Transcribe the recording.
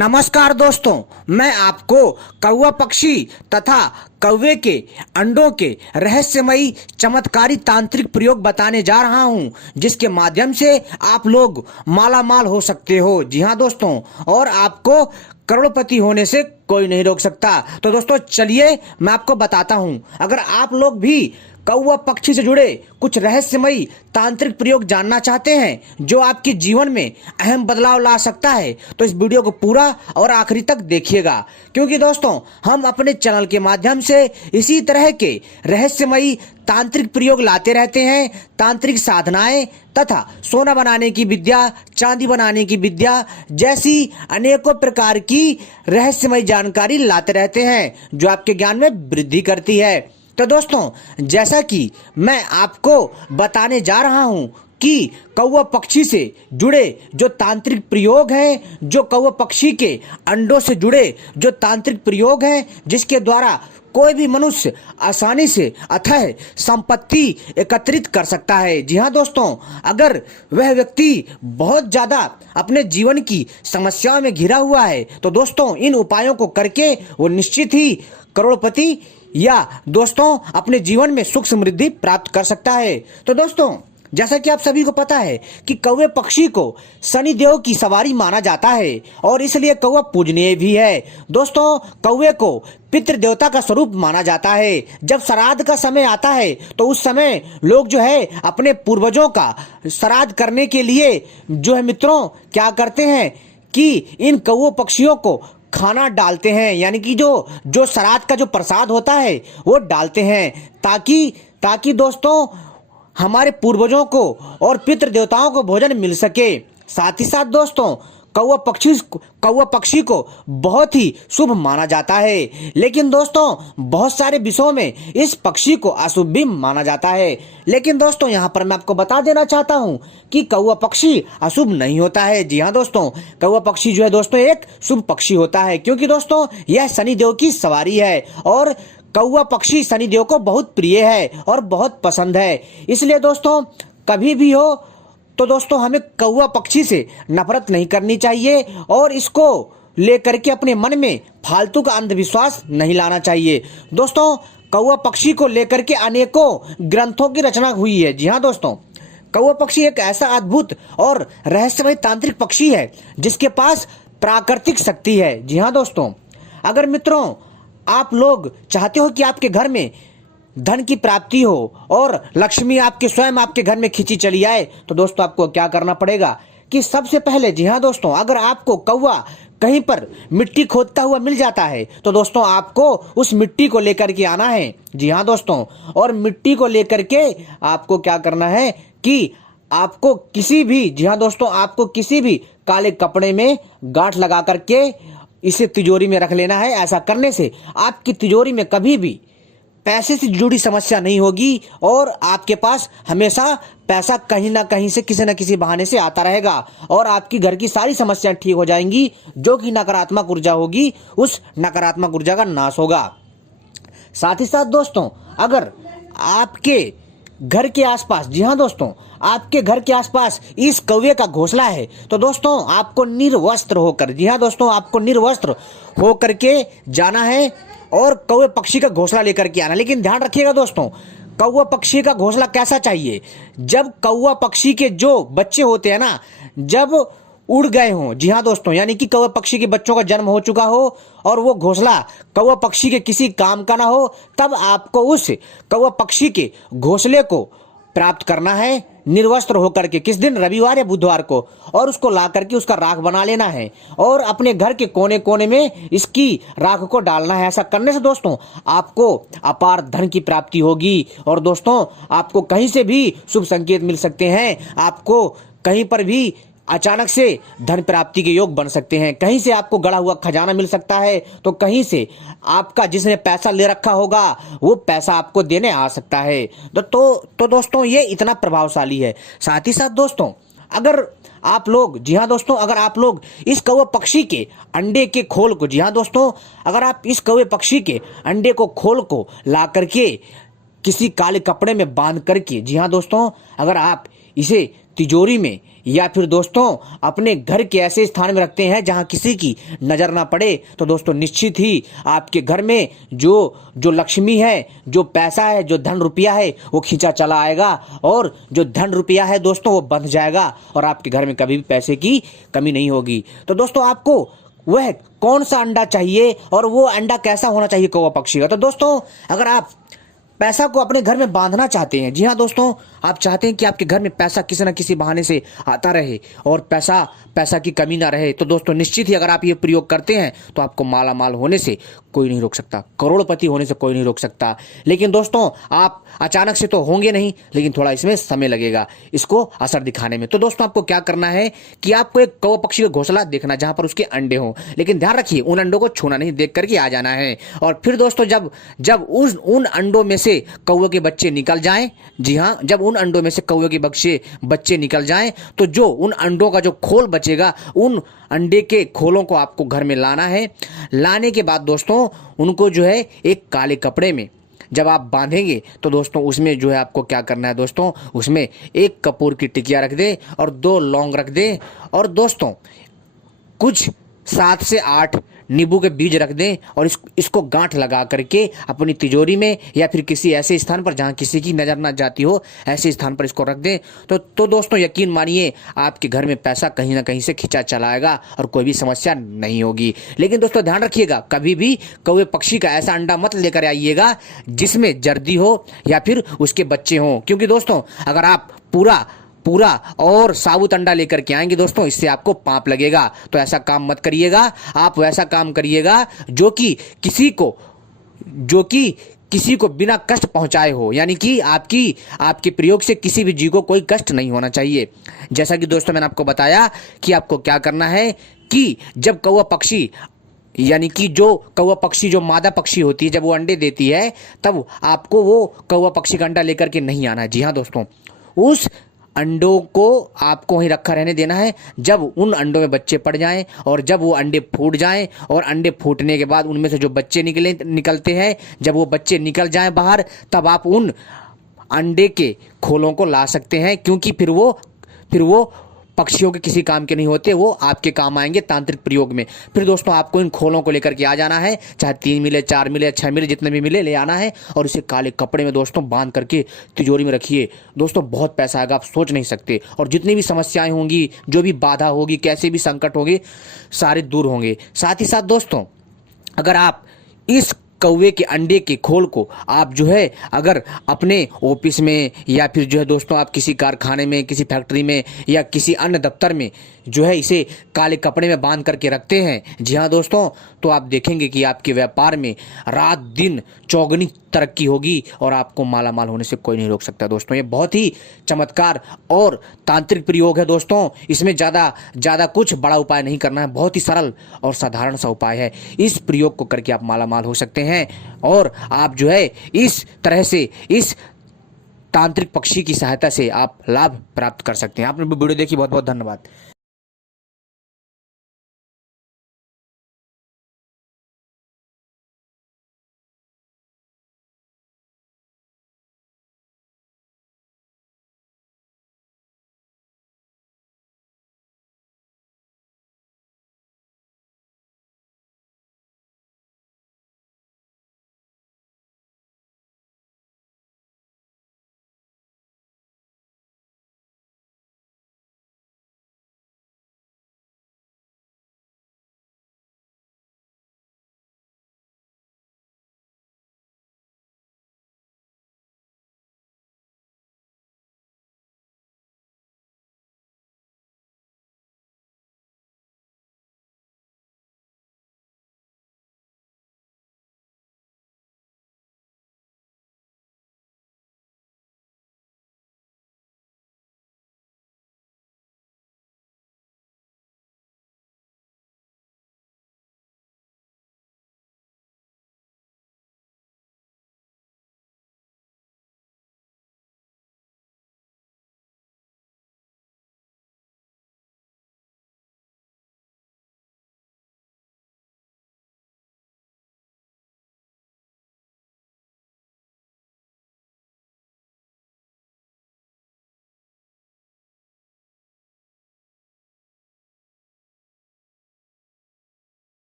नमस्कार दोस्तों, मैं आपको कौवा पक्षी तथा कौवे के अंडों के रहस्यमयी चमत्कारी तांत्रिक प्रयोग बताने जा रहा हूं, जिसके माध्यम से आप लोग माला माल हो सकते हो। जी हां दोस्तों, और आपको करोड़पति होने से कोई नहीं रोक सकता। तो दोस्तों चलिए मैं आपको बताता हूं। अगर आप लोग भी कौवा पक्षी से जुड़े कुछ रहस्यमयी तांत्रिक प्रयोग जानना चाहते हैं जो आपके जीवन में अहम बदलाव ला सकता है, तो इस वीडियो को पूरा और आखिरी तक देखिएगा, क्योंकि दोस्तों हम अपने चैनल के माध्यम से इसी तरह के रहस्यमयी तांत्रिक प्रयोग लाते रहते हैं। तांत्रिक साधनाएं तथा सोना बनाने की विद्या, चांदी बनाने की विद्या जैसी अनेकों प्रकार की रहस्यमयी जानकारी लाते रहते हैं जो आपके ज्ञान में वृद्धि करती है। तो दोस्तों, जैसा कि मैं आपको बताने जा रहा हूं कि कौवा पक्षी से जुड़े जो तांत्रिक प्रयोग हैं, जो कौवा पक्षी के अंडों से जुड़े जो तांत्रिक प्रयोग हैं, जिसके द्वारा कोई भी मनुष्य आसानी से अथाह संपत्ति एकत्रित कर सकता है। जी हाँ दोस्तों, अगर वह व्यक्ति बहुत ज्यादा अपने जीवन की समस्याओं में घिरा हुआ है, तो दोस्तों इन उपायों को करके वो निश्चित ही करोड़पति या दोस्तों अपने जीवन में सुख समृद्धि प्राप्त कर सकता है। तो दोस्तों, जैसा कि आप सभी को पता है कि कौवे पक्षी को शनि देव की सवारी माना जाता है और इसलिए कौवा पूजनीय भी है। दोस्तों, कौवे को पितृ देवता का स्वरूप माना जाता है। जब श्राद्ध का समय आता है तो उस समय लोग जो है अपने पूर्वजों का श्राद्ध करने के लिए जो है मित्रों क्या करते हैं कि इन कौवे पक्षियों को खाना डालते हैं, यानी कि जो श्राद्ध का जो प्रसाद होता है वो डालते हैं, ताकि दोस्तों हमारे पूर्वजों को और पितृ देवताओं को भोजन मिल सके। साथ ही साथ दोस्तों कौवा पक्षी को बहुत ही शुभ माना जाता है, लेकिन दोस्तों बहुत सारे विषयों में इस पक्षी को अशुभ भी माना जाता है। लेकिन दोस्तों यहाँ पर मैं आपको बता देना चाहता हूँ कि कौवा पक्षी अशुभ नहीं होता है। जी हाँ दोस्तों, कौवा पक्षी जो है दोस्तों एक शुभ पक्षी होता है, क्योंकि दोस्तों यह शनि देव की सवारी है और कौवा पक्षी शनि देव को बहुत प्रिय है और बहुत पसंद है। इसलिए दोस्तों कभी भी हो तो दोस्तों हमें कौवा पक्षी से नफरत नहीं करनी चाहिए और इसको लेकर के अपने मन में फालतू का अंधविश्वास नहीं लाना चाहिए। दोस्तों कौवा पक्षी को लेकर के अनेकों ग्रंथों की रचना हुई है। जी हाँ दोस्तों, कौवा पक्षी एक ऐसा अद्भुत और रहस्यमय तांत्रिक पक्षी है जिसके पास प्राकृतिक शक्ति है। जी हाँ दोस्तों, अगर मित्रों आप लोग चाहते हो कि आपके घर में धन की प्राप्ति हो और लक्ष्मी स्वयं आपके घर में खींची चली आए, तो दोस्तों आपको क्या करना पड़ेगा कि सबसे पहले, जी हाँ दोस्तों, अगर आपको कौवा कहीं पर मिट्टी खोदता हुआ मिल जाता है तो दोस्तों आपको उस मिट्टी को लेकर के आना है। जी हाँ दोस्तों, और मिट्टी को लेकर के आपको क्या करना है कि आपको किसी भी, जी हाँ दोस्तों, आपको किसी भी काले कपड़े में गांठ लगा करके इसे तिजोरी में रख लेना है। ऐसा करने से आपकी तिजोरी में कभी भी पैसे से जुड़ी समस्या नहीं होगी और आपके पास हमेशा पैसा कहीं ना कहीं से किसी न किसी बहाने से आता रहेगा और आपकी घर की सारी समस्याएं ठीक हो जाएंगी। जो कि नकारात्मक ऊर्जा होगी उस नकारात्मक ऊर्जा का नाश होगा। साथ ही साथ दोस्तों, अगर आपके घर के आसपास, जी हाँ दोस्तों, आपके घर के आसपास इस कौवे का घोंसला है तो दोस्तों आपको निर्वस्त्र होकर, जी हाँ दोस्तों, आपको निर्वस्त्र होकर के जाना है और कौवे पक्षी का घोंसला लेकर के आना। लेकिन ध्यान रखिएगा दोस्तों, कौवा पक्षी का घोंसला कैसा चाहिए? जब कौवा पक्षी के जो बच्चे होते हैं ना, जब उड़ गए हों, जी हाँ दोस्तों, यानी कि कौवा पक्षी के बच्चों का जन्म हो चुका हो और वो घोंसला कौवा पक्षी के किसी काम का ना हो, तब आपको उस कौवा पक्षी के घोंसले को प्राप्त करना है निर्वस्त्र होकर के। किस दिन? रविवार या बुधवार को, और उसको ला करके उसका राख बना लेना है और अपने घर के कोने कोने में इसकी राख को डालना है। ऐसा करने से दोस्तों आपको अपार धन की प्राप्ति होगी और दोस्तों आपको कहीं से भी शुभ संकेत मिल सकते हैं। आपको कहीं पर भी अचानक से धन प्राप्ति के योग बन सकते हैं। कहीं से आपको गड़ा हुआ खजाना मिल सकता है, तो कहीं से आपका जिसने पैसा ले रखा होगा वो पैसा आपको देने आ सकता है। तो दोस्तों ये इतना प्रभावशाली है। साथ ही साथ दोस्तों, अगर आप लोग, जी हाँ दोस्तों, अगर आप लोग इस कौवे पक्षी के अंडे के खोल को, जी हाँ दोस्तों, अगर आप इस कौवे पक्षी के अंडे को खोल को ला करके किसी काले कपड़े में बांध करके, जी हाँ दोस्तों, अगर आप इसे तिजोरी में या फिर दोस्तों अपने घर के ऐसे स्थान में रखते हैं जहां किसी की नजर ना पड़े, तो दोस्तों निश्चित ही आपके घर में जो जो लक्ष्मी है, जो पैसा है, जो धन रुपया है, वो खींचा चला आएगा और जो धन रुपया है दोस्तों वो बंध जाएगा और आपके घर में कभी भी पैसे की कमी नहीं होगी। तो दोस्तों आपको वह कौन सा अंडा चाहिए और वो अंडा कैसा होना चाहिए कौवा पक्षी का। तो दोस्तों अगर आप पैसा को अपने घर में बांधना चाहते हैं, जी हाँ दोस्तों, आप चाहते हैं कि आपके घर में पैसा किसी न किसी बहाने से आता रहे और पैसा की कमी ना रहे, तो दोस्तों निश्चित ही अगर आप ये प्रयोग करते हैं तो आपको माला माल होने से कोई नहीं रोक सकता, करोड़पति होने से कोई नहीं रोक सकता। लेकिन दोस्तों आप अचानक से तो होंगे नहीं, लेकिन थोड़ा इसमें समय लगेगा इसको असर दिखाने में। तो दोस्तों आपको क्या करना है कि आपको एक कौवा पक्षी का घोंसला देखना जहां पर उसके अंडे हों, लेकिन ध्यान रखिए उन अंडों को छूना नहीं, देख करके आ जाना है। और फिर दोस्तों जब जब उन अंडों में से कौवे के बच्चे निकल जाएं, जी हाँ, जब उन अंडों में से कौवे के बच्चे निकल जाएं, तो जो उन अंडों का जो खोल बचेगा, उन अंडे के खोलों को आपको घर में लाना है। लाने के बाद दोस्तों उनको जो है एक काले कपड़े में जब आप बांधेंगे, तो दोस्तों उसमें जो है आपको क्या करना है दोस्तों, उसमें एक कपूर की टिकिया रख दें और 2 लौंग रख दें और दोस्तों कुछ 7 से 8 नींबू के बीज रख दें और इसको गांठ लगा करके अपनी तिजोरी में या फिर किसी ऐसे स्थान पर जहां किसी की नजर ना जाती हो, ऐसे स्थान पर इसको रख दें। तो दोस्तों यकीन मानिए आपके घर में पैसा कहीं ना कहीं से खिंचा चला आएगा और कोई भी समस्या नहीं होगी। लेकिन दोस्तों ध्यान रखिएगा, कभी भी कौवे पक्षी का ऐसा अंडा मत लेकर आइएगा जिसमें जर्दी हो या फिर उसके बच्चे हों, क्योंकि दोस्तों अगर आप पूरा और साबुत अंडा लेकर के आएंगे दोस्तों, इससे आपको पाप लगेगा। तो ऐसा काम मत करिएगा, आप वैसा काम करिएगा जो कि किसी को बिना कष्ट पहुंचाए हो, यानी कि आपके प्रयोग से किसी भी जीव को कोई कष्ट नहीं होना चाहिए। जैसा कि दोस्तों मैंने आपको बताया कि आपको क्या करना है कि जब कौवा पक्षी यानी कि जो कौवा पक्षी जो मादा पक्षी होती है, जब वो अंडे देती है, तब आपको वो कौवा पक्षी का अंडा लेकर के नहीं आना है। जी हाँ दोस्तों, उस अंडों को आपको वहीं रखा रहने देना है। जब उन अंडों में बच्चे पड़ जाएं और जब वो अंडे फूट जाएं और अंडे फूटने के बाद उनमें से जो बच्चे निकलते हैं, जब वो बच्चे निकल जाएं बाहर, तब आप उन अंडे के खोलों को ला सकते हैं, क्योंकि फिर वो पक्षियों के किसी काम के नहीं होते, वो आपके काम आएंगे तांत्रिक प्रयोग में। फिर दोस्तों आपको इन खोलों को लेकर के आ जाना है, चाहे 3 मिले, 4 मिले, 6 मिले, जितने भी मिले ले आना है और इसे काले कपड़े में दोस्तों बांध करके तिजोरी में रखिए। दोस्तों बहुत पैसा आएगा, आप सोच नहीं सकते, और जितनी भी समस्याएं होंगी, जो भी बाधा होगी, कैसे भी संकट होंगे, सारे दूर होंगे। साथ ही साथ दोस्तों अगर आप इस कौवे के अंडे के खोल को आप जो है अगर अपने ऑफिस में या फिर जो है दोस्तों आप किसी कारखाने में, किसी फैक्ट्री में या किसी अन्य दफ्तर में जो है इसे काले कपड़े में बांध करके रखते हैं, जी हाँ दोस्तों, तो आप देखेंगे कि आपके व्यापार में रात दिन चौगुनी तरक्की होगी और आपको माला माल होने से कोई नहीं रोक सकता। दोस्तों ये बहुत ही चमत्कार और तांत्रिक प्रयोग है दोस्तों, इसमें ज़्यादा कुछ बड़ा उपाय नहीं करना है, बहुत ही सरल और साधारण सा उपाय है। इस प्रयोग को करके आप माला माल हो सकते हैं और आप जो है इस तरह से इस तांत्रिक पक्षी की सहायता से आप लाभ प्राप्त कर सकते हैं। आपने वीडियो देखी, बहुत बहुत धन्यवाद।